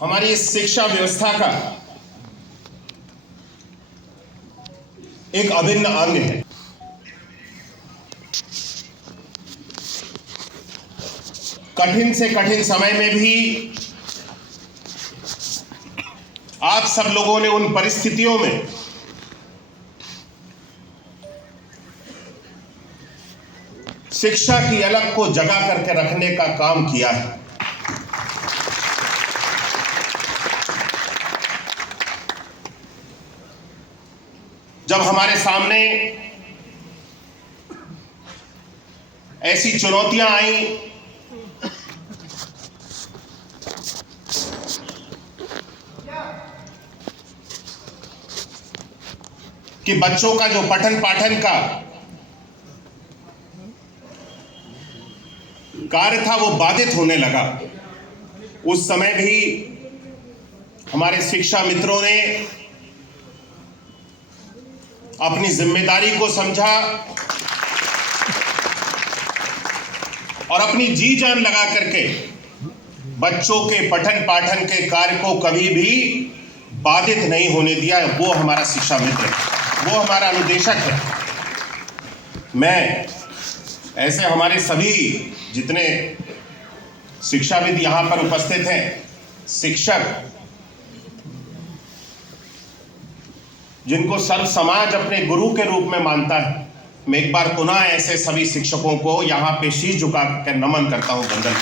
हमारी इस शिक्षा व्यवस्था का एक अभिन्न अंग है। कठिन से कठिन समय में भी आप सब लोगों ने उन परिस्थितियों में शिक्षा की अलग को जगा करके रखने का काम किया है। जब हमारे सामने ऐसी चुनौतियां आई कि बच्चों का जो पठन पाठन का कार्य था वो बाधित होने लगा, उस समय भी हमारे शिक्षा मित्रों ने अपनी जिम्मेदारी को समझा और अपनी जी जान लगा करके बच्चों के पठन पाठन के कार्य को कभी भी बाधित नहीं होने दिया। वो हमारा शिक्षा मित्र है, वो हमारा अनुदेशक है। मैं ऐसे हमारे सभी जितने शिक्षाविद यहाँ पर उपस्थित हैं, शिक्षक जिनको सर्व समाज अपने गुरु के रूप में मानता है, मैं एक बार पुनः ऐसे सभी शिक्षकों को यहाँ पे शीश झुका कर नमन करता हूं, वंदन।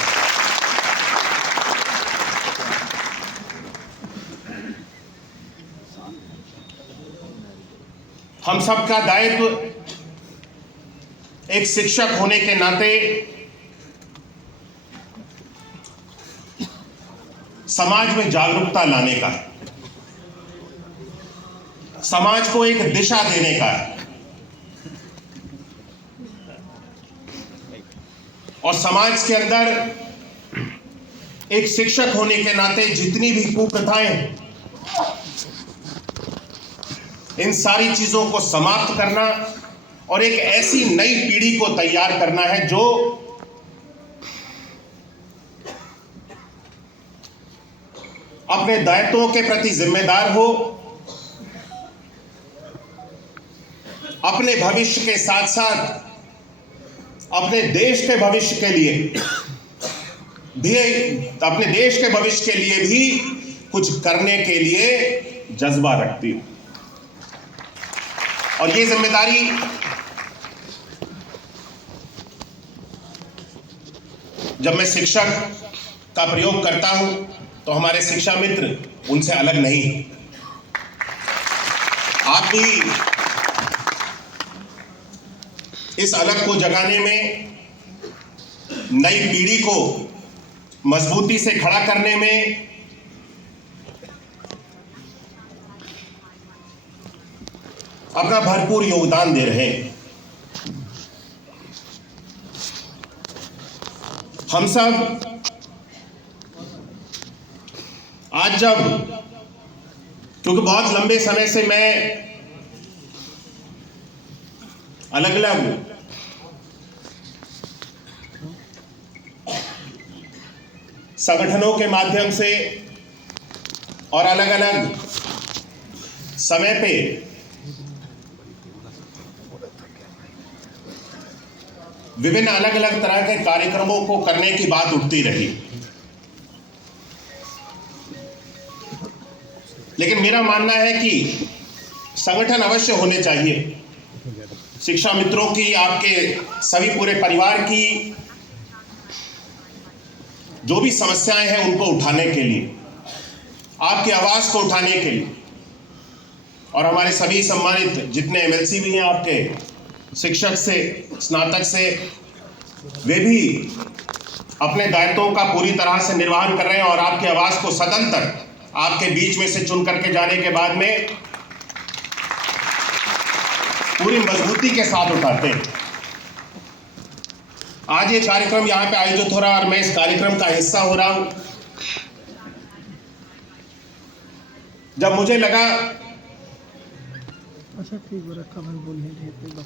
हम सबका दायित्व एक शिक्षक होने के नाते समाज में जागरूकता लाने का है, समाज को एक दिशा देने का है और समाज के अंदर एक शिक्षक होने के नाते जितनी भी कुप्रथाएं, इन सारी चीजों को समाप्त करना और एक ऐसी नई पीढ़ी को तैयार करना है जो अपने दायित्वों के प्रति जिम्मेदार हो, अपने भविष्य के साथ साथ अपने देश के भविष्य के लिए भी, अपने देश के भविष्य के लिए भी कुछ करने के लिए जज्बा रखती हूं। और ये जिम्मेदारी जब मैं शिक्षक का प्रयोग करता हूं तो हमारे शिक्षा मित्र उनसे अलग नहीं है। आप भी इस अलग को जगाने में, नई पीढ़ी को मजबूती से खड़ा करने में अपना भरपूर योगदान दे रहे हैं। हम सब आज जब, क्योंकि बहुत लंबे समय से मैं अलग अलग संगठनों के माध्यम से और अलग अलग समय पे विभिन्न अलग अलग तरह के कार्यक्रमों को करने की बात उठती रही, लेकिन मेरा मानना है कि संगठन अवश्य होने चाहिए। शिक्षा मित्रों की, आपके सभी पूरे परिवार की जो भी समस्याएं हैं उनको उठाने के लिए, आपकी आवाज को उठाने के लिए, और हमारे सभी सम्मानित जितने एमएलसी भी हैं आपके, शिक्षक से स्नातक से, वे भी अपने दायित्वों का पूरी तरह से निर्वहन कर रहे हैं और आपकी आवाज को सदन तक आपके बीच में से चुन करके जाने के बाद में पूरी मजबूती के साथ उठाते हैं। आज ये कार्यक्रम यहाँ पे आयोजित हो रहा है और मैं इस कार्यक्रम का हिस्सा हो रहा हूं। जब मुझे लगा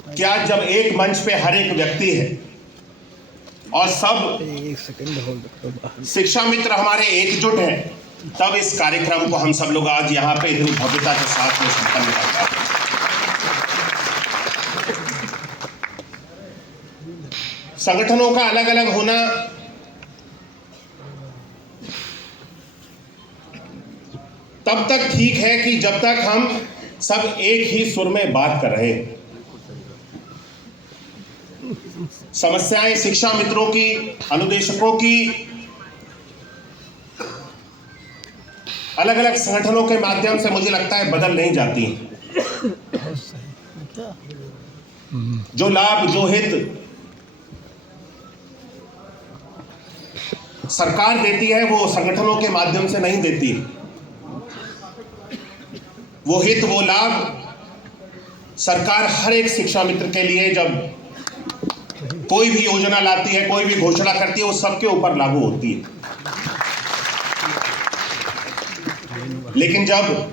क्या, जब एक मंच पे हर एक व्यक्ति है और सब शिक्षा मित्र हमारे एकजुट हैं, तब इस कार्यक्रम को हम सब लोग आज यहाँ पे इतनी भव्यता के साथ में संपन्न कर पाए। संगठनों का अलग अलग होना तब तक ठीक है कि जब तक हम सब एक ही सुर में बात कर रहे हैं। समस्याएं शिक्षा मित्रों की, अनुदेशकों की, अलग अलग संगठनों के माध्यम से मुझे लगता है बदल नहीं जाती। जो लाभ, जो हित सरकार देती है वो संगठनों के माध्यम से नहीं देती। वो हित, वो लाभ सरकार हर एक शिक्षा मित्र के लिए जब कोई भी योजना लाती है, कोई भी घोषणा करती है, वो सबके ऊपर लागू होती है। लेकिन जब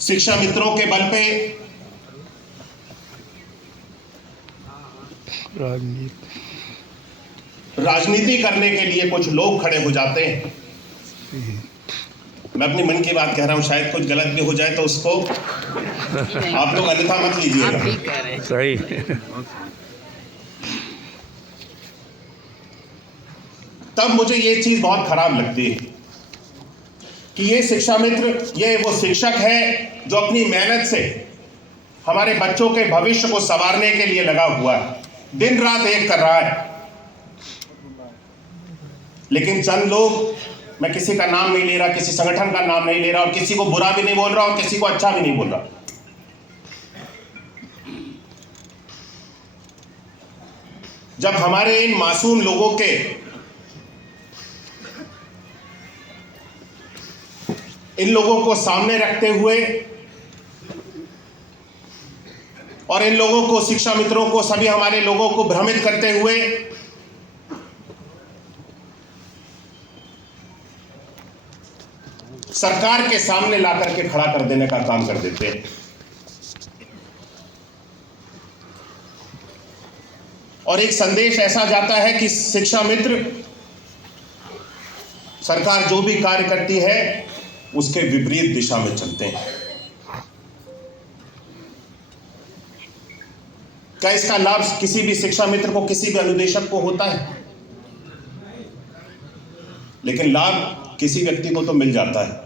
शिक्षा मित्रों के बल पे राजनीति करने के लिए कुछ लोग खड़े हो जाते हैं, मैं अपनी मन की बात कह रहा हूं, शायद कुछ गलत भी हो जाए तो उसको आप लोग अन्यथा मत लीजिएगा। सही। तब मुझे ये चीज बहुत खराब लगती है कि ये शिक्षा मित्र, ये वो शिक्षक है जो अपनी मेहनत से हमारे बच्चों के भविष्य को संवारने के लिए लगा हुआ है, दिन रात एक कर रहा है। लेकिन चंद लोग, मैं किसी का नाम नहीं ले रहा, किसी संगठन का नाम नहीं ले रहा, और किसी को बुरा भी नहीं बोल रहा और किसी को अच्छा भी नहीं बोल रहा, जब हमारे इन मासूम लोगों के इन लोगों को सामने रखते हुए और इन लोगों को, शिक्षा मित्रों को, सभी हमारे लोगों को भ्रमित करते हुए सरकार के सामने ला करके खड़ा कर देने का काम कर देते हैं। और एक संदेश ऐसा जाता है कि शिक्षा मित्र, सरकार जो भी कार्य करती है उसके विपरीत दिशा में चलते हैं। क्या इसका लाभ किसी भी शिक्षा मित्र को, किसी भी अनुदेशक को होता है? लेकिन लाभ किसी व्यक्ति को तो मिल जाता है।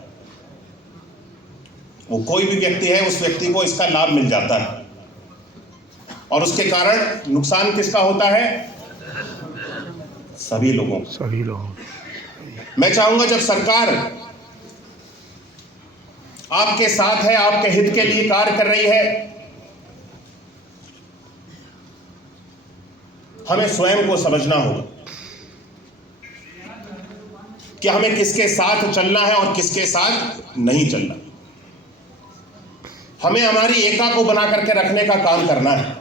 वो कोई भी व्यक्ति है, उस व्यक्ति को इसका लाभ मिल जाता है, और उसके कारण नुकसान किसका होता है? सभी लोगों। मैं चाहूंगा जब सरकार आपके साथ है, आपके हित के लिए कार्य कर रही है, हमें स्वयं को समझना होगा कि हमें किसके साथ चलना है और किसके साथ नहीं चलना। हमें हमारी एका को बना करके रखने का काम करना है।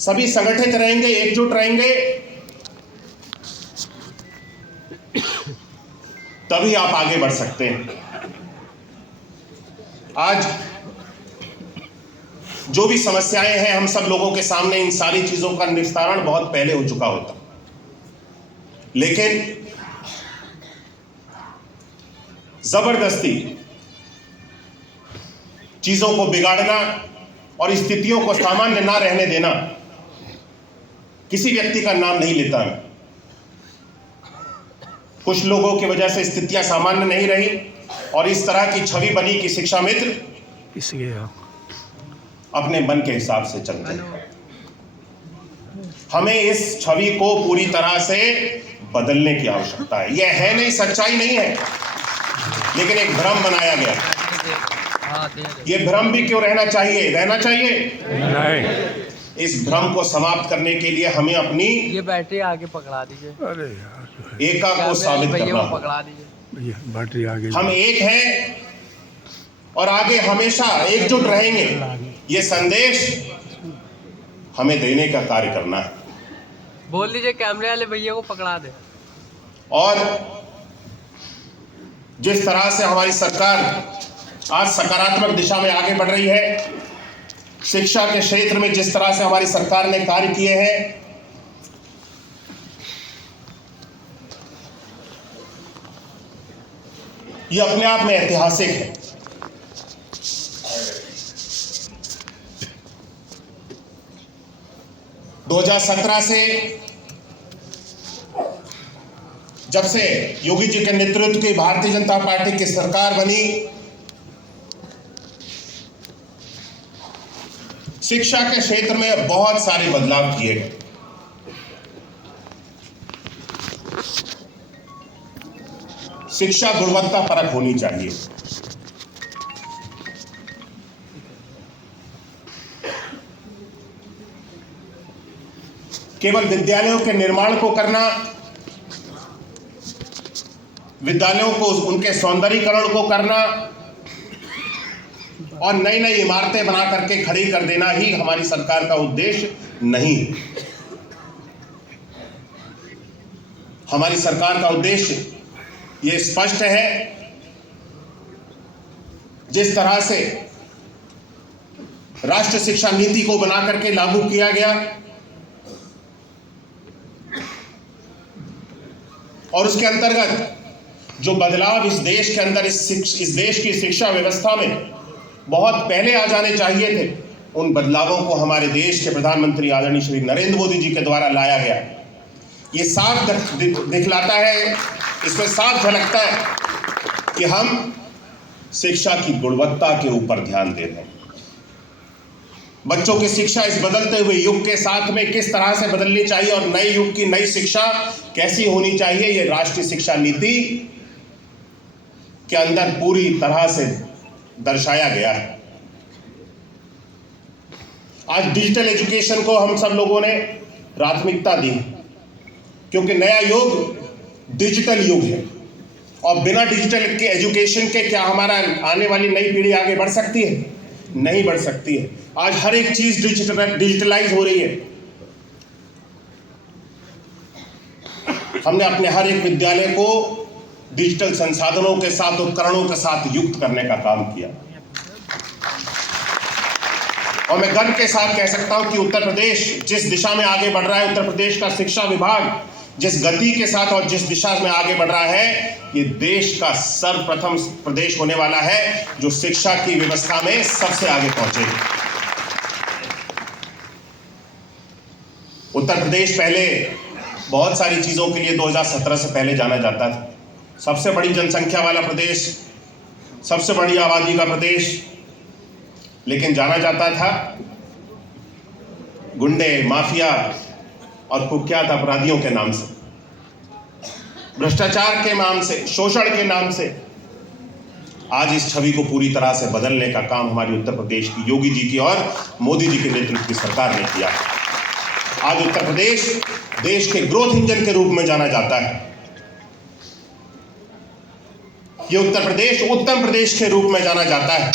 सभी संगठित रहेंगे, एकजुट रहेंगे, तभी आप आगे बढ़ सकते हैं। आज जो भी समस्याएं हैं हम सब लोगों के सामने, इन सारी चीजों का निस्तारण बहुत पहले हो चुका होता, लेकिन जबरदस्ती चीजों को बिगाड़ना और स्थितियों को सामान्य ना रहने देना किसी व्यक्ति का नाम नहीं लेता है। कुछ लोगों की वजह से स्थितियां सामान्य नहीं रही और इस तरह की छवि बनी कि शिक्षा मित्र अपने मन के हिसाब से चलते हैं। हमें इस छवि को पूरी तरह से बदलने की आवश्यकता है। यह है नहीं, सच्चाई नहीं है, लेकिन एक भ्रम बनाया गया। ये भ्रम भी क्यों रहना चाहिए? नहीं। इस भ्रम को समाप्त करने के लिए हमें अपनी ये बैटरी आगे पकड़ा दीजिए, अरे यार, एका को साबित करना। पकड़ा दीजिए, बैटरी आगे। हम एक हैं और आगे हमेशा एकजुट रहेंगे, ये संदेश हमें देने का कार्य करना है। बोल दीजिए कैमरे वाले भैया को पकड़ा दे। और जिस तरह से हमारी सरकार आज सकारात्मक दिशा में आगे बढ़ रही है, शिक्षा के क्षेत्र में जिस तरह से हमारी सरकार ने कार्य किए हैं, ये अपने आप में ऐतिहासिक है। दो 2017 से जब से योगी जी के नेतृत्व की भारतीय जनता पार्टी की सरकार बनी, शिक्षा के क्षेत्र में बहुत सारे बदलाव किए गए। शिक्षा गुणवत्ता परक होनी चाहिए। केवल विद्यालयों के निर्माण को करना, विद्यालयों को उनके सौंदर्यीकरण को करना और नई नई इमारतें बना करके खड़ी कर देना ही हमारी सरकार का उद्देश्य नहीं। हमारी सरकार का उद्देश्य ये स्पष्ट है। जिस तरह से राष्ट्रीय शिक्षा नीति को बना करके लागू किया गया और उसके अंतर्गत जो बदलाव इस देश के अंदर, इस देश की शिक्षा व्यवस्था में बहुत पहले आ जाने चाहिए थे, उन बदलावों को हमारे देश के प्रधानमंत्री आदरणीय श्री नरेंद्र मोदी जी के द्वारा लाया गया। ये साफ दिखलाता है, इसमें साफ झलकता है कि हम शिक्षा की गुणवत्ता के ऊपर ध्यान दे रहे हैं। बच्चों की शिक्षा इस बदलते हुए युग के साथ में किस तरह से बदलनी चाहिए और नए युग की नई शिक्षा कैसी होनी चाहिए, ये राष्ट्रीय शिक्षा नीति के अंदर पूरी तरह से दर्शाया गया है। आज डिजिटल एजुकेशन को हम सब लोगों ने प्राथमिकता दी, क्योंकि नया युग डिजिटल युग है और बिना डिजिटल के एजुकेशन के क्या हमारा आने वाली नई पीढ़ी आगे बढ़ सकती है? नहीं बढ़ सकती है। आज हर एक चीज डिजिटलाइज हो रही है। हमने अपने हर एक विद्यालय को डिजिटल संसाधनों के साथ, उपकरणों के साथ युक्त करने का काम किया और मैं गर्व के साथ कह सकता हूं कि उत्तर प्रदेश जिस दिशा में आगे बढ़ रहा है, उत्तर प्रदेश का शिक्षा विभाग जिस गति के साथ और जिस दिशा में आगे बढ़ रहा है, ये देश का सर्वप्रथम प्रदेश होने वाला है जो शिक्षा की व्यवस्था में सबसे आगे पहुंचेगा। उत्तर प्रदेश पहले बहुत सारी चीजों के लिए 2017 से पहले जाना जाता था। सबसे बड़ी जनसंख्या वाला प्रदेश, सबसे बड़ी आबादी का प्रदेश, लेकिन जाना जाता था गुंडे, माफिया और कुख्यात अपराधियों के नाम से, भ्रष्टाचार के नाम से, शोषण के नाम से। आज इस छवि को पूरी तरह से बदलने का काम हमारी उत्तर प्रदेश की योगी जी की और मोदी जी के नेतृत्व की सरकार ने किया। आज उत्तर प्रदेश देश के ग्रोथ इंजन के रूप में जाना जाता है। ये उत्तर प्रदेश उत्तम प्रदेश के रूप में जाना जाता है।